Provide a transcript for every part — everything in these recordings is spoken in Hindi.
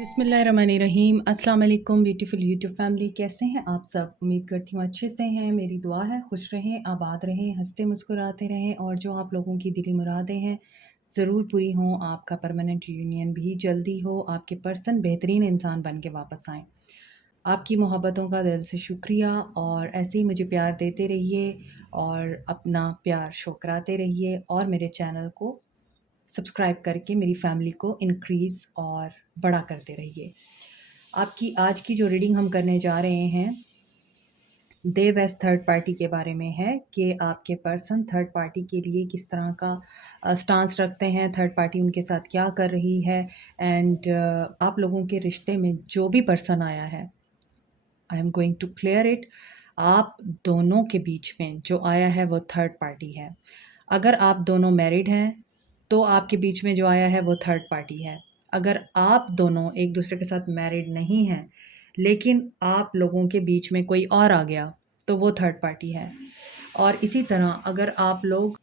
बिस्मिल्लाहिर्रहमानिर्रहीम। अस्सलाम वालेकुम ब्यूटीफुल यूट्यूब फैमिली, कैसे हैं आप सब? उम्मीद करती हूँ अच्छे से हैं। मेरी दुआ है खुश रहें, आबाद रहें, हंसते मुस्कुराते रहें और जो आप लोगों की दिली मुरादें हैं ज़रूर पूरी हों। आपका परमानेंट यूनियन भी जल्दी हो, आपके पर्सन बेहतरीन इंसान बन के वापस आएँ। आपकी मोहब्बतों का दिल से शुक्रिया और ऐसे ही मुझे प्यार देते रहिए और अपना प्यार शो कराते रहिए और मेरे चैनल को सब्सक्राइब करके मेरी फैमिली को इंक्रीज़ और बड़ा करते रहिए। आपकी आज की जो रीडिंग हम करने जा रहे हैं, दे बेस्ट थर्ड पार्टी के बारे में है कि आपके पर्सन थर्ड पार्टी के लिए किस तरह का स्टांस रखते हैं, थर्ड पार्टी उनके साथ क्या कर रही है एंड आप लोगों के रिश्ते में जो भी पर्सन आया है, I am going to clear it. आप दोनों के बीच में जो आया है वो थर्ड पार्टी है। अगर आप दोनों मैरिड हैं तो आपके बीच में जो आया है वो थर्ड पार्टी है। अगर आप दोनों एक दूसरे के साथ मैरिड नहीं हैं लेकिन आप लोगों के बीच में कोई और आ गया तो वो थर्ड पार्टी है। और इसी तरह अगर आप लोग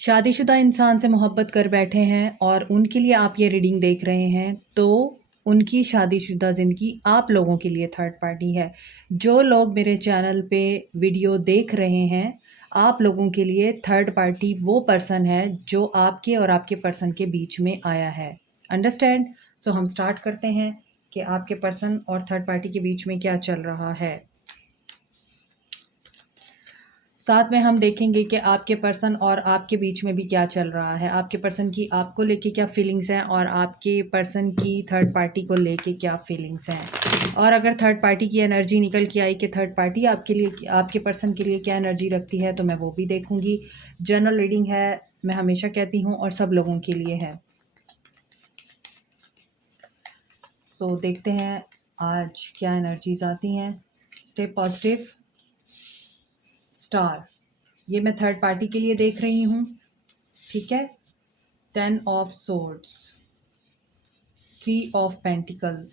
शादीशुदा इंसान से मोहब्बत कर बैठे हैं और उनके लिए आप ये रीडिंग देख रहे हैं तो उनकी शादीशुदा ज़िंदगी आप लोगों के लिए थर्ड पार्टी है। जो लोग मेरे चैनल पे वीडियो देख रहे हैं, आप लोगों के लिए थर्ड पार्टी वो पर्सन है जो आपके और आपके पर्सन के बीच में आया है। अंडरस्टैंड? सो हम स्टार्ट करते हैं कि आपके पर्सन और थर्ड पार्टी के बीच में क्या चल रहा है। साथ में हम देखेंगे कि आपके पर्सन और आपके बीच में भी क्या चल रहा है। आपके पर्सन की आपको लेके क्या फीलिंग्स हैं और आपके पर्सन की थर्ड पार्टी को लेके क्या फीलिंग्स हैं। और अगर थर्ड पार्टी की एनर्जी निकल के आई कि थर्ड पार्टी आपके लिए, आपके पर्सन के लिए क्या एनर्जी रखती है, तो मैं वो भी देखूंगी। जनरल रीडिंग है, मैं हमेशा कहती हूँ, और सब लोगों के लिए है। सो देखते हैं आज क्या एनर्जीज आती हैं। Stay positive. स्टार, ये मैं थर्ड पार्टी के लिए देख रही हूँ, ठीक है। 10 of swords, 3 of pentacles,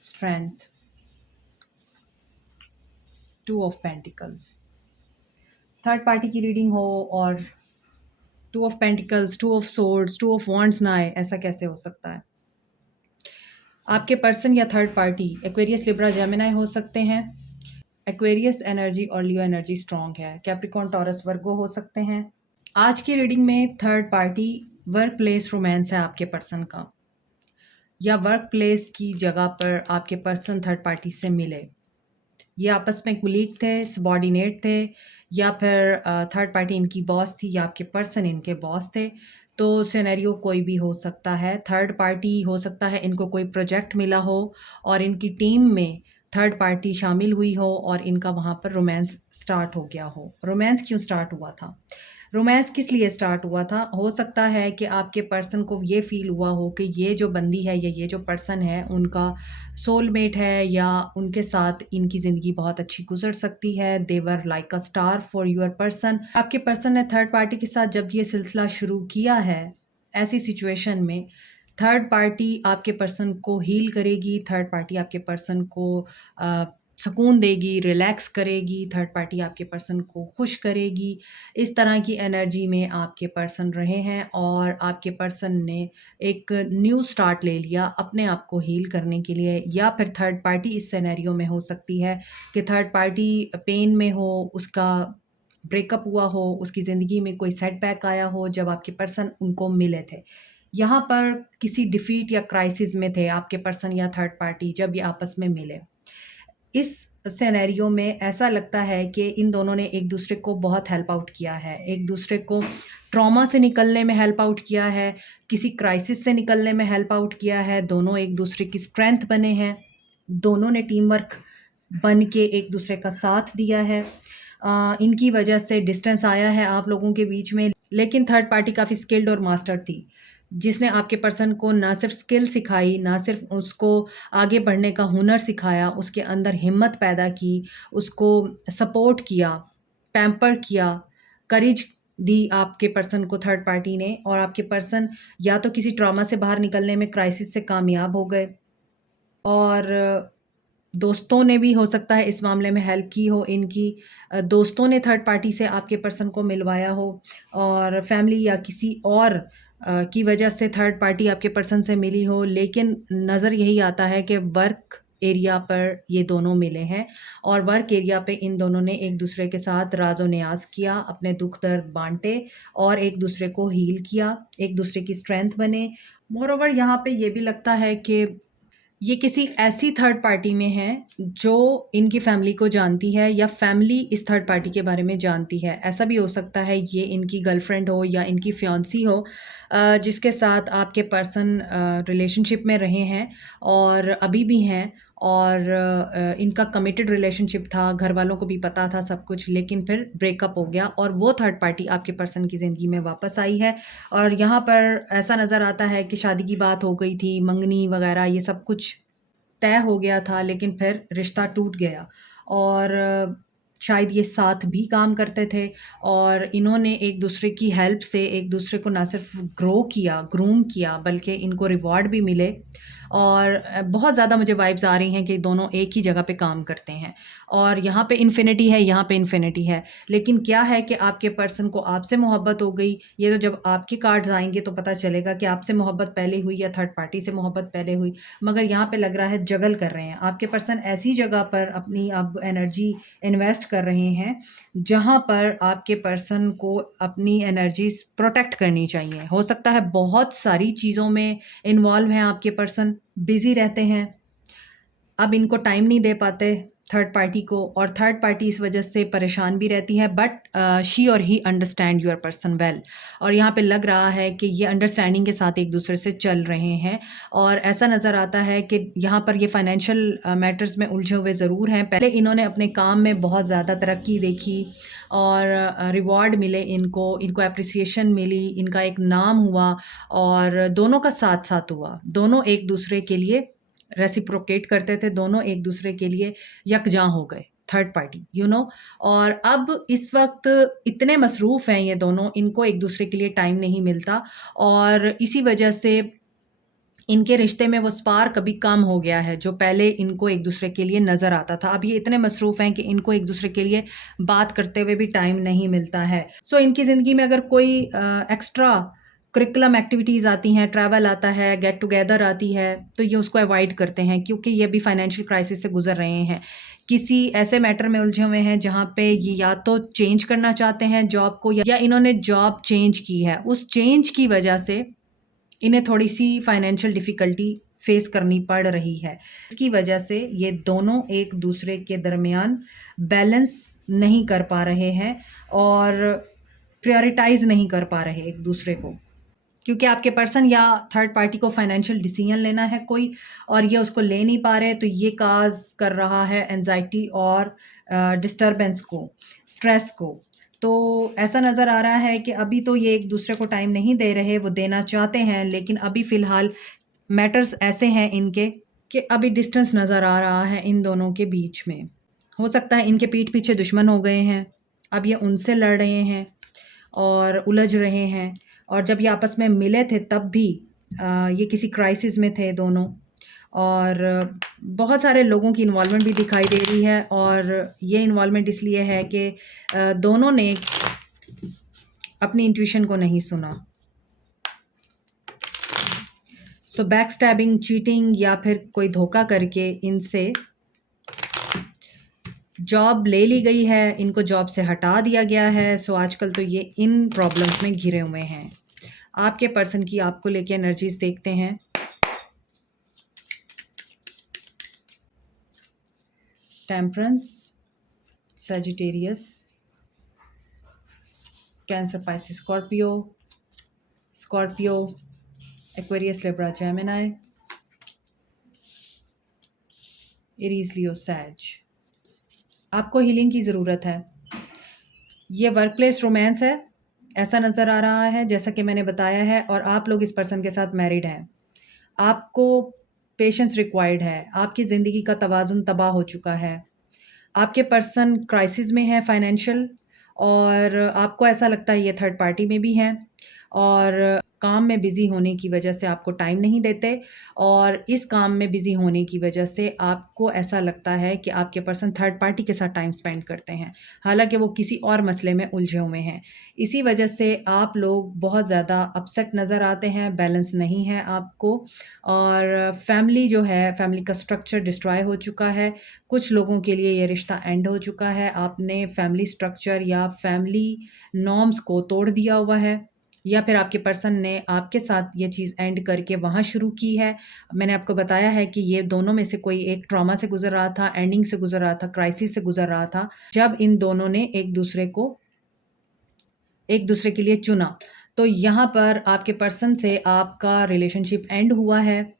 strength, 2 of pentacles. Third party की रीडिंग हो और 2 of pentacles, 2 of swords, 2 of wands ना आए, ऐसा कैसे हो सकता है? आपके पर्सन या third party Aquarius, Libra, Gemini हो सकते हैं। एक्वेरियस एनर्जी और लियो एनर्जी स्ट्रॉन्ग है। कैप्रिकॉर्न, टॉरस, वर्गो हो सकते हैं। आज की रीडिंग में third party work place romance है आपके पर्सन का, या वर्क प्लेस की जगह पर आपके पर्सन थर्ड पार्टी से मिले। ये आपस में कुलीग थे, सबॉर्डिनेट थे, या फिर थर्ड पार्टी इनकी बॉस थी या आपके पर्सन इनके बॉस थे। तो सिनेरियो कोई भी हो सकता है। थर्ड पार्टी हो सकता है इनको कोई प्रोजेक्ट मिला हो और इनकी टीम में थर्ड पार्टी शामिल हुई हो और इनका वहाँ पर रोमांस स्टार्ट हो गया हो। रोमांस क्यों स्टार्ट हुआ था? रोमांस किस लिए स्टार्ट हुआ था? हो सकता है कि आपके पर्सन को ये फ़ील हुआ हो कि ये जो बंदी है या ये जो पर्सन है उनका सोलमेट है, या उनके साथ इनकी ज़िंदगी बहुत अच्छी गुजर सकती है। They were like a star for your person. आपके पर्सन ने थर्ड पार्टी के साथ जब ये सिलसिला शुरू किया है, ऐसी सिचुएशन में थर्ड पार्टी आपके पर्सन को हील करेगी, थर्ड पार्टी आपके पर्सन को सुकून देगी, रिलैक्स करेगी, थर्ड पार्टी आपके पर्सन को खुश करेगी। इस तरह की एनर्जी में आपके पर्सन रहे हैं और आपके पर्सन ने एक न्यू स्टार्ट ले लिया अपने आप को हील करने के लिए। या फिर थर्ड पार्टी इस सिनेरियो में हो सकती है कि थर्ड पार्टी पेन में हो, उसका ब्रेकअप हुआ हो, उसकी ज़िंदगी में कोई सेटबैक आया हो जब आपके पर्सन उनको मिले थे। यहाँ पर किसी डिफीट या क्राइसिस में थे आपके पर्सन या थर्ड पार्टी जब ये आपस में मिले। इस सिनेरियो में ऐसा लगता है कि इन दोनों ने एक दूसरे को बहुत हेल्प आउट किया है, एक दूसरे को ट्रॉमा से निकलने में हेल्प आउट किया है, किसी क्राइसिस से निकलने में हेल्प आउट किया है। दोनों एक दूसरे की स्ट्रेंथ बने हैं, दोनों ने टीम वर्क बन के एक दूसरे का साथ दिया है। इनकी वजह से डिस्टेंस आया है आप लोगों के बीच में, लेकिन थर्ड पार्टी काफ़ी स्किल्ड और मास्टर थी, जिसने आपके पर्सन को ना सिर्फ स्किल सिखाई, ना सिर्फ उसको आगे बढ़ने का हुनर सिखाया, उसके अंदर हिम्मत पैदा की, उसको सपोर्ट किया, पैम्पर किया, करेज दी आपके पर्सन को थर्ड पार्टी ने। और आपके पर्सन या तो किसी ट्रॉमा से बाहर निकलने में क्राइसिस से कामयाब हो गए, और दोस्तों ने भी हो सकता है इस मामले में हेल्प की हो इनकी। दोस्तों ने थर्ड पार्टी से आपके पर्सन को मिलवाया हो, और फैमिली या किसी और की वजह से थर्ड पार्टी आपके पर्सन से मिली हो, लेकिन नज़र यही आता है कि वर्क एरिया पर ये दोनों मिले हैं और वर्क एरिया पे इन दोनों ने एक दूसरे के साथ राज़ो नियाज़ किया, अपने दुख दर्द बांटे और एक दूसरे को हील किया, एक दूसरे की स्ट्रेंथ बने। मोरओवर यहाँ पे ये भी लगता है कि ये किसी ऐसी थर्ड पार्टी में है जो इनकी फैमिली को जानती है या फैमिली इस थर्ड पार्टी के बारे में जानती है। ऐसा भी हो सकता है ये इनकी गर्लफ्रेंड हो या इनकी फियांसी हो, जिसके साथ आपके पर्सन रिलेशनशिप में रहे हैं और अभी भी हैं और इनका कमिटेड रिलेशनशिप था, घर वालों को भी पता था सब कुछ, लेकिन फिर ब्रेकअप हो गया और वो थर्ड पार्टी आपके पर्सन की ज़िंदगी में वापस आई है। और यहाँ पर ऐसा नज़र आता है कि शादी की बात हो गई थी, मंगनी वगैरह ये सब कुछ तय हो गया था, लेकिन फिर रिश्ता टूट गया और शायद ये साथ भी काम करते थे और इन्होंने एक दूसरे की हेल्प से एक दूसरे को ना सिर्फ ग्रो किया, ग्रूम किया, बल्कि इनको रिवॉर्ड भी मिले और बहुत ज़्यादा मुझे वाइब्स आ रही हैं कि दोनों एक ही जगह पे काम करते हैं और यहाँ पे इन्फिनिटी है, यहाँ पे इन्फिनिटी है। लेकिन क्या है कि आपके पर्सन को आपसे मोहब्बत हो गई, ये तो जब आपके कार्ड्स आएँगे तो पता चलेगा कि आपसे मोहब्बत पहले हुई या थर्ड पार्टी से मोहब्बत पहले हुई। मगर यहाँ पे लग रहा है जगल कर रहे हैं। आपके पर्सन ऐसी जगह पर अपनी अब एनर्जी इन्वेस्ट कर रहे हैं, जहाँ पर आपके पर्सन को अपनी एनर्जीज़ प्रोटेक्ट करनी चाहिए। हो सकता है बहुत सारी चीज़ों में इन्वॉल्व हैं आपके पर्सन, बिज़ी रहते हैं, अब इनको टाइम नहीं दे पाते थर्ड पार्टी को और थर्ड पार्टी इस वजह से परेशान भी रहती है, बट शी और ही अंडरस्टैंड योर पर्सन वेल और यहाँ पे लग रहा है कि ये अंडरस्टैंडिंग के साथ एक दूसरे से चल रहे हैं और ऐसा नज़र आता है कि यहाँ पर ये फाइनेंशियल मैटर्स में उलझे हुए ज़रूर हैं। पहले इन्होंने अपने काम में बहुत ज़्यादा तरक्की देखी और रिवॉर्ड मिले इनको, इनको एप्रिसिएशन मिली, इनका एक नाम हुआ और दोनों का साथ साथ हुआ, दोनों एक दूसरे के लिए रेसिप्रोकेट करते थे, दोनों एक दूसरे के लिए यकजां हो गए, थर्ड पार्टी और अब इस वक्त इतने मसरूफ़ हैं ये दोनों, इनको एक दूसरे के लिए टाइम नहीं मिलता और इसी वजह से इनके रिश्ते में वो स्पार्क अभी कम हो गया है, जो पहले इनको एक दूसरे के लिए नज़र आता था। अब ये इतने मसरूफ़ हैं कि इनको एक दूसरे के लिए बात करते हुए भी टाइम नहीं मिलता है। सो इनकी ज़िंदगी में अगर कोई एक्स्ट्रा करिकुलम एक्टिविटीज़ आती हैं, ट्रैवल आता है, गेट टुगेदर आती है, तो ये उसको अवॉइड करते हैं क्योंकि ये भी फाइनेंशियल क्राइसिस से गुज़र रहे हैं। किसी ऐसे मैटर में उलझे हुए हैं जहाँ पे ये या तो चेंज करना चाहते हैं जॉब को या इन्होंने जॉब चेंज की है। उस चेंज की वजह से इन्हें थोड़ी-सी फाइनेंशियल डिफ़िकल्टी फ़ेस करनी पड़ रही है। इसकी वजह से ये दोनों एक दूसरे के दरमियान बैलेंस नहीं कर पा रहे हैं और प्रायोरिटाइज़ नहीं कर पा रहे एक दूसरे को। क्योंकि आपके पर्सन या थर्ड पार्टी को फाइनेंशियल डिसीजन लेना है कोई और ये उसको ले नहीं पा रहे, तो ये काज़ कर रहा है एंग्ज़ायटी और डिस्टर्बेंस को, स्ट्रेस को। तो ऐसा नज़र आ रहा है कि अभी तो ये एक दूसरे को टाइम नहीं दे रहे, वो देना चाहते हैं, लेकिन अभी फ़िलहाल मैटर्स ऐसे हैं इनके कि अभी डिस्टेंस नज़र आ रहा है इन दोनों के बीच में। हो सकता है इनके पीठ पीछे दुश्मन हो गए हैं, अब ये उनसे लड़ रहे हैं और उलझ रहे हैं और जब ये आपस में मिले थे तब भी ये किसी क्राइसिस में थे दोनों और बहुत सारे लोगों की इन्वॉल्वमेंट भी दिखाई दे रही है और ये इन्वॉल्वमेंट इसलिए है कि दोनों ने अपनी इंट्यूशन को नहीं सुना। सो बैक स्टैबिंग, चीटिंग या फिर कोई धोखा करके इनसे जॉब ले ली गई है, इनको जॉब से हटा दिया गया है। सो आजकल तो ये इन प्रॉब्लम्स में घिरे हुए हैं। आपके पर्सन की आपको लेके एनर्जीज देखते हैं। Temperance, Sagittarius, Cancer, Pisces, Scorpio, Scorpio, Aquarius, Libra, Gemini, Aries, Leo, sage. आपको हीलिंग की ज़रूरत है। ये वर्क प्लेस रोमांस है, ऐसा नज़र आ रहा है जैसा कि मैंने बताया है और आप लोग इस पर्सन के साथ मैरिड हैं। आपको पेशेंस रिक्वायर्ड है, आपकी ज़िंदगी का तवाज़ुन तबाह हो चुका है। आपके पर्सन क्राइसिस में है फाइनेंशियल और आपको ऐसा लगता है ये थर्ड पार्टी में भी हैं और काम में बिज़ी होने की वजह से आपको टाइम नहीं देते और इस काम में बिज़ी होने की वजह से आपको ऐसा लगता है कि आपके पर्सन थर्ड पार्टी के साथ टाइम स्पेंड करते हैं, हालाँकि वो किसी और मसले में उलझे हुए हैं। इसी वजह से आप लोग बहुत ज़्यादा अपसेट नज़र आते हैं, बैलेंस नहीं है आपको और फैमिली जो है, फैमिली का स्ट्रक्चर डिस्ट्रॉय हो चुका है। कुछ लोगों के लिए ये रिश्ता एंड हो चुका है। आपने फैमिली स्ट्रक्चर या फैमिली नॉर्म्स को तोड़ दिया हुआ है या फिर आपके पर्सन ने आपके साथ ये चीज़ एंड करके वहाँ शुरू की है। मैंने आपको बताया है कि ये दोनों में से कोई एक ट्रॉमा से गुज़र रहा था, एंडिंग से गुज़र रहा था, क्राइसिस से गुज़र रहा था। जब इन दोनों ने एक दूसरे के लिए चुना, तो यहाँ पर आपके पर्सन से आपका रिलेशनशिप एंड हुआ है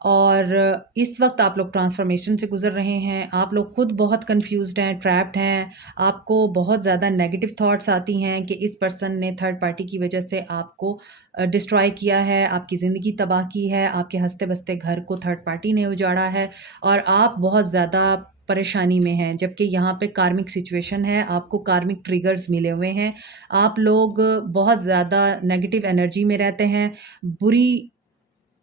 और इस वक़्त आप लोग ट्रांसफ़ॉर्मेशन से गुज़र रहे हैं। आप लोग खुद बहुत कन्फ्यूज़्ड हैं, ट्रैप्ड हैं। आपको बहुत ज़्यादा नेगेटिव थॉट्स आती हैं कि इस पर्सन ने थर्ड पार्टी की वज़ह से आपको डिस्ट्रॉय किया है, आपकी ज़िंदगी तबाह की है, आपके हँसते-बसते घर को थर्ड पार्टी ने उजाड़ा है और आप बहुत ज़्यादा परेशानी में हैं। जबकि यहाँ पे कार्मिक सिचुएशन है, आपको कार्मिक ट्रिगर्स मिले हुए हैं। आप लोग बहुत ज़्यादा नेगेटिव एनर्जी में रहते हैं, बुरी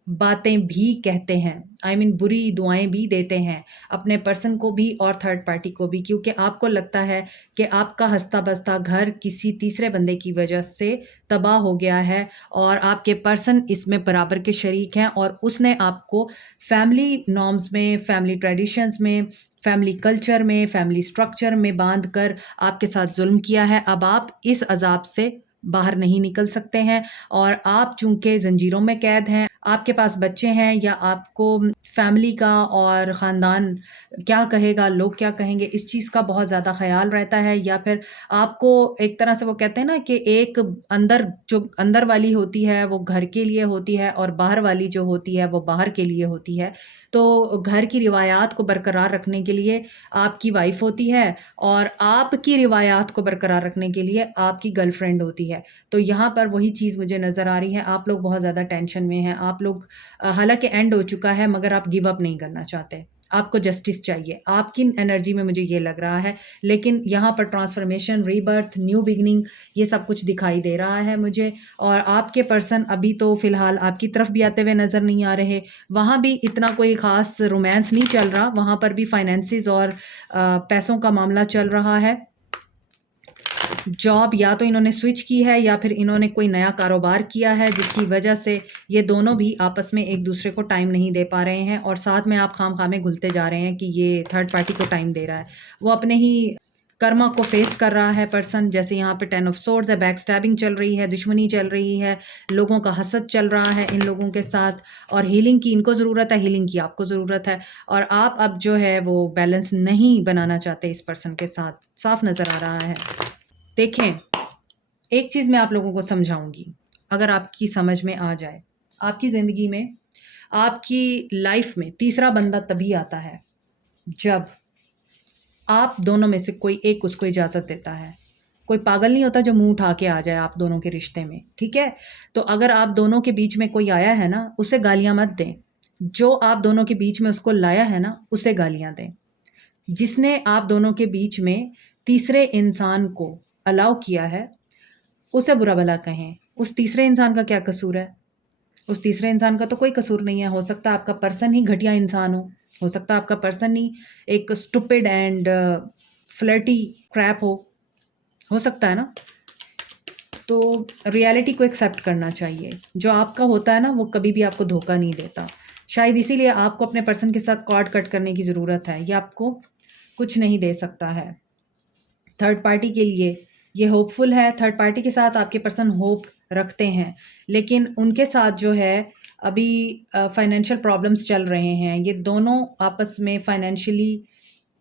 बातें भी कहते हैं, बुरी दुआएँ भी देते हैं, अपने पर्सन को भी और थर्ड पार्टी को भी क्योंकि आपको लगता है कि आपका हँसता-बसता घर किसी तीसरे बंदे की वजह से तबाह हो गया है और आपके पर्सन इसमें बराबर के शरीक हैं और उसने आपको फैमिली नॉर्म्स में, फैमिली ट्रेडिशंस में, फैमिली कल्चर में, फैमिली स्ट्रक्चर में बाँध कर आपके साथ ज़ुल्म किया है। अब आप इस अज़ाब से बाहर नहीं निकल सकते हैं और आप चूँकि ज़ंजीरों में कैद हैं, आपके पास बच्चे हैं या आपको फैमिली का और ख़ानदान क्या कहेगा, लोग क्या कहेंगे, इस चीज़ का बहुत ज़्यादा ख़्याल रहता है या फिर आपको एक तरह से वो कहते हैं ना कि एक जो अंदर वाली होती है वो घर के लिए होती है और बाहर वाली जो होती है वो बाहर के लिए होती है। तो घर की रिवायात को बरकरार रखने के लिए आपकी वाइफ़ होती है और आपकी रिवायात को बरकरार रखने के लिए आपकी गर्लफ्रेंड होती है। तो यहाँ पर वही चीज़ मुझे नज़र आ रही है, आप लोग बहुत ज़्यादा टेंशन में हैं, आप लोग हालाँकि एंड हो चुका है मगर आप गिव अप नहीं करना चाहते। आपको जस्टिस चाहिए, आपकी एनर्जी में मुझे ये लग रहा है, लेकिन यहाँ पर ट्रांसफ़ॉर्मेशन, रीबर्थ, न्यू बिगिनिंग ये सब कुछ दिखाई दे रहा है मुझे और आपके पर्सन अभी तो फ़िलहाल आपकी तरफ भी आते हुए नज़र नहीं आ रहे। वहाँ भी इतना कोई ख़ास रोमांस नहीं चल रहा, वहाँ पर भी फाइनेंसेस और पैसों का मामला चल रहा है। जॉब या तो इन्होंने स्विच की है या फिर इन्होंने कोई नया कारोबार किया है जिसकी वजह से ये दोनों भी आपस में एक दूसरे को टाइम नहीं दे पा रहे हैं और साथ में आप खाम-खा में घुलते जा रहे हैं कि ये थर्ड पार्टी को टाइम दे रहा है। वो अपने ही कर्मा को फेस कर रहा है पर्सन जैसे यहाँ पे 10 ऑफ सोर्ड्स है, बैक स्टैबिंग चल रही है, दुश्मनी चल रही है, लोगों का हसद चल रहा है इन लोगों के साथ और हीलिंग की इनको ज़रूरत है, हीलिंग की आपको ज़रूरत है और आप अब जो है वो बैलेंस नहीं बनाना चाहते इस पर्सन के साथ, साफ नज़र आ रहा है। देखें, एक चीज़ मैं आप लोगों को समझाऊँगी, अगर आपकी समझ में आ जाए। आपकी ज़िंदगी में, आपकी लाइफ़ में तीसरा बंदा तभी आता है, जब आप दोनों में से कोई एक उसको इजाज़त देता है। कोई पागल नहीं होता जो मुँह उठा के आ जाए आप दोनों के रिश्ते में, ठीक है? तो अगर आप दोनों के बीच में कोई आया है ना, उसे गालियाँ मत दें। जो आप दोनों के बीच में उसको लाया है ना, उसे गालियाँ दें। जिसने आप दोनों के बीच में तीसरे इंसान को अलाउ किया है, उसे बुरा-भला कहें। उस तीसरे इंसान का क्या कसूर है? उस तीसरे इंसान का तो कोई कसूर नहीं है। हो सकता है आपका पर्सन ही घटिया इंसान हो सकता है आपका पर्सन ही एक स्टूपिड एंड फ्लर्टी क्रैप हो सकता है ना? तो रियलिटी को एक्सेप्ट करना चाहिए। जो आपका होता है ना, वो कभी भी आपको धोखा नहीं देता। शायद इसीलिए आपको अपने पर्सन के साथ कॉर्ड कट करने की ज़रूरत है। ये आपको कुछ नहीं दे सकता है। थर्ड पार्टी के लिए ये होपफुल है, थर्ड पार्टी के साथ आपके पर्सन होप रखते हैं, लेकिन उनके साथ जो है अभी फाइनेंशियल प्रॉब्लम्स चल रहे हैं। ये दोनों आपस में फाइनेंशियली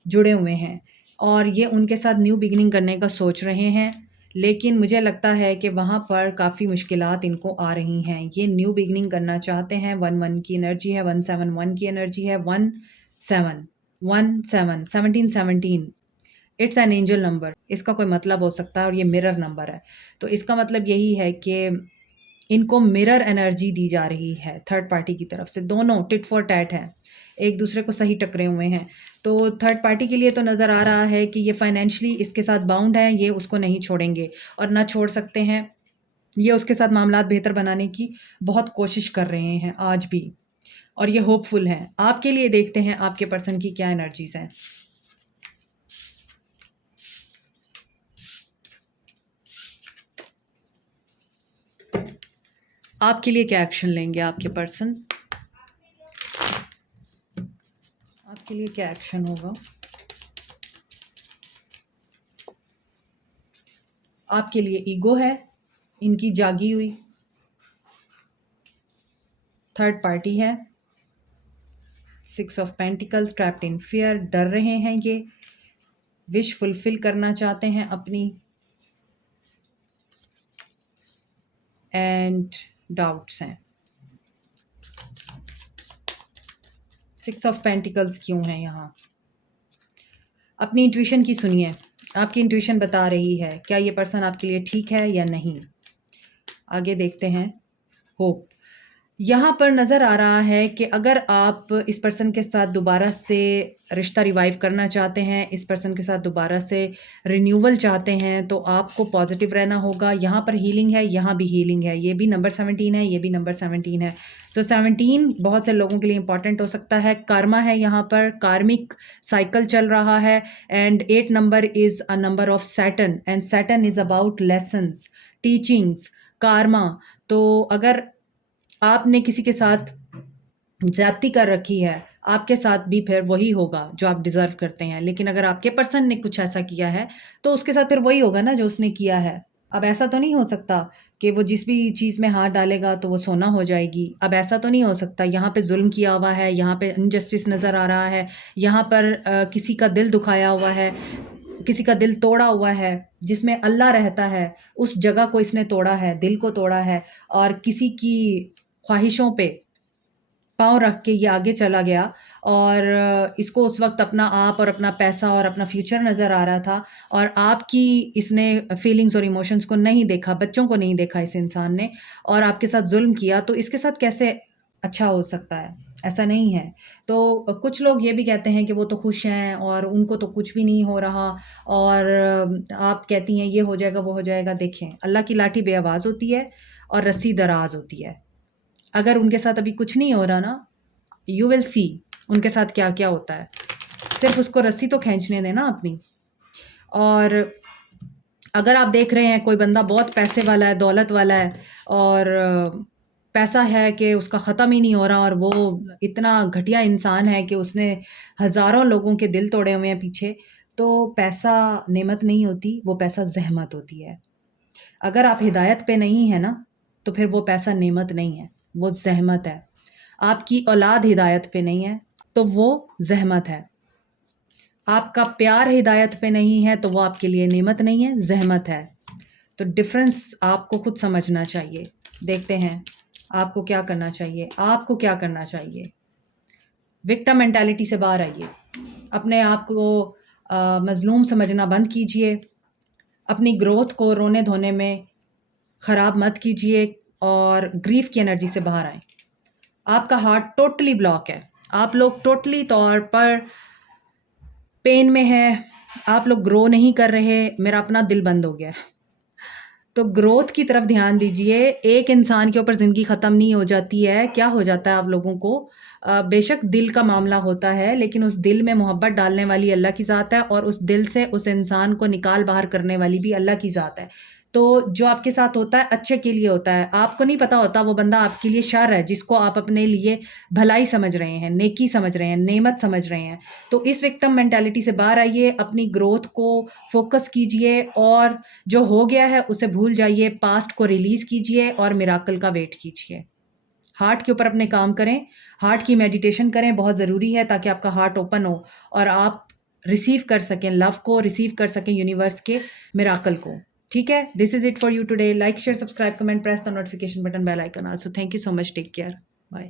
जुड़े हुए हैं और ये उनके साथ न्यू बिगिनिंग करने का सोच रहे हैं, लेकिन मुझे लगता है कि वहाँ पर काफ़ी मुश्किलात इनको आ रही हैं। ये न्यू बिगिनिंग करना चाहते हैं, 1-1 की एनर्जी है, 1-7-1 की एनर्जी है, 1-7, 1-7, 17-17 इट्स एन एंजल नंबर। इसका कोई मतलब हो सकता है और ये मिरर नंबर है। तो इसका मतलब यही है कि इनको मिरर एनर्जी दी जा रही है थर्ड पार्टी की तरफ से। दोनों टिट फॉर टैट हैं, एक दूसरे को सही टकरे हुए हैं। तो थर्ड पार्टी के लिए तो नज़र आ रहा है कि ये फाइनेंशियली इसके साथ बाउंड है, ये उसको नहीं छोड़ेंगे और ना छोड़ सकते हैं। ये उसके साथ मामलात बेहतर बनाने की बहुत कोशिश कर रहे हैं आज भी, और ये होपफुल हैं। आपके लिए देखते हैं आपके पर्सन की क्या एनर्जीज़ हैं। आपके लिए क्या एक्शन लेंगे आपके पर्सन? आपके लिए क्या एक्शन होगा? आपके लिए ईगो है इनकी जागी हुई, थर्ड पार्टी है, 6 of pentacles, trapped in fear, डर रहे हैं ये, विश फुलफिल करना चाहते हैं अपनी, एंड डाउट्स हैं। 6 ऑफ पेंटिकल्स क्यों है यहाँ? अपनी इंट्यूशन की सुनिए, आपकी इंट्यूशन बता रही है क्या ये पर्सन आपके लिए ठीक है या नहीं। आगे देखते हैं। होप यहाँ पर नज़र आ रहा है कि अगर आप इस पर्सन के साथ दोबारा से रिश्ता रिवाइव करना चाहते हैं, इस पर्सन के साथ दोबारा से रिन्यूअल चाहते हैं, तो आपको पॉजिटिव रहना होगा। यहाँ पर हीलिंग है, यहाँ भी हीलिंग है, ये भी नंबर 17 है, ये भी नंबर 17 है। तो 17 बहुत से लोगों के लिए इंपॉर्टेंट हो सकता है। कर्मा है यहाँ पर, कार्मिक साइकिल चल रहा है। And 8 number is a number of Saturn, and Saturn is about lessons, teachings, Karma. तो अगर आपने किसी के साथ ज़्यादती कर रखी है, आपके साथ भी फिर वही होगा जो आप डिज़र्व करते हैं। लेकिन अगर आपके पर्सन ने कुछ ऐसा किया है, तो उसके साथ फिर वही होगा ना जो उसने किया है। अब ऐसा तो नहीं हो सकता कि वो जिस भी चीज़ में हाथ डालेगा तो वो सोना हो जाएगी। अब ऐसा तो नहीं हो सकता, यहाँ पे ज़ुल्म किया हुआ है, यहाँ पे इनजस्टिस नज़र आ रहा है, यहाँ पर किसी का दिल दुखाया हुआ है, किसी का दिल तोड़ा हुआ है, जिसमें अल्लाह रहता है, उस जगह को इसने तोड़ा है, दिल को तोड़ा है, और किसी की ख्वाहिशों पे पाँव रख के ये आगे चला गया, और इसको उस वक़्त अपना आप और अपना पैसा और अपना फ्यूचर नज़र आ रहा था, और आपकी इसने फीलिंग्स और इमोशंस को नहीं देखा, बच्चों को नहीं देखा इस इंसान ने, और आपके साथ ज़ुल्म किया। तो इसके साथ कैसे अच्छा हो सकता है? ऐसा नहीं है। तो कुछ लोग ये भी कहते हैं कि वो तो खुश हैं और उनको तो कुछ भी नहीं हो रहा, और आप कहती हैं ये हो जाएगा, वो हो जाएगा। देखें, अल्लाह की लाठी बेआवाज़ होती है और रस्सी दराज़ होती है। अगर उनके साथ अभी कुछ नहीं हो रहा ना, यू विल सी उनके साथ क्या-क्या होता है। सिर्फ़ उसको रस्सी तो खींचने दें ना अपनी। और अगर आप देख रहे हैं कोई बंदा बहुत पैसे वाला है, दौलत वाला है, और पैसा है कि उसका ख़त्म ही नहीं हो रहा, और वो इतना घटिया इंसान है कि उसने हज़ारों लोगों के दिल तोड़े हुए हैं पीछे, तो पैसा नेमत नहीं होती, वो पैसा ज़हमत होती है। अगर आप हिदायत पे नहीं हैं ना, तो फिर वो पैसा नेमत नहीं है, वो ज़हमत है। आपकी औलाद हिदायत पे नहीं है, तो वो ज़हमत है। आपका प्यार हिदायत पे नहीं है, तो वो आपके लिए नेमत नहीं है, ज़हमत है। तो डिफ़रेंस आपको खुद समझना चाहिए। देखते हैं आपको क्या करना चाहिए, आपको क्या करना चाहिए। विक्टिम मेंटालिटी से बाहर आइए। अपने आप को मज़लूम समझना बंद कीजिए। अपनी ग्रोथ को रोने-धोने में ख़राब मत कीजिए, और ग्रीफ़ की एनर्जी से बाहर आएँ। आपका हार्ट टोटली ब्लॉक है। आप लोग टोटली तौर पर पेन में हैं, आप लोग ग्रो नहीं कर रहे, मेरा अपना दिल बंद हो गया है। तो ग्रोथ की तरफ ध्यान दीजिए। एक इंसान के ऊपर ज़िंदगी ख़त्म नहीं हो जाती है। क्या हो जाता है आप लोगों को? बेशक दिल का मामला होता है, लेकिन उस दिल में मोहब्बत डालने वाली अल्लाह की ज़ात है, और उस दिल से उस इंसान को निकाल बाहर करने वाली भी अल्लाह की ज़ात है। तो जो आपके साथ होता है अच्छे के लिए होता है। आपको नहीं पता होता वो बंदा आपके लिए शर है, जिसको आप अपने लिए भलाई समझ रहे हैं, नेकी समझ रहे हैं, नेमत समझ रहे हैं। तो इस विक्टिम मेंटालिटी से बाहर आइए, अपनी ग्रोथ को फ़ोकस कीजिए, और जो हो गया है उसे भूल जाइए, पास्ट को रिलीज़ कीजिए और मिरेकल का वेट कीजिए। हार्ट के ऊपर अपने काम करें, हार्ट की मेडिटेशन करें, बहुत ज़रूरी है, ताकि आपका हार्ट ओपन हो और आप रिसीव कर सकें लव को, रिसीव कर सकें यूनिवर्स के मिरेकल को। ठीक है? This is it for you today. Like, share, subscribe, comment, press the notification button, bell icon also. Thank you so much. Take care. Bye.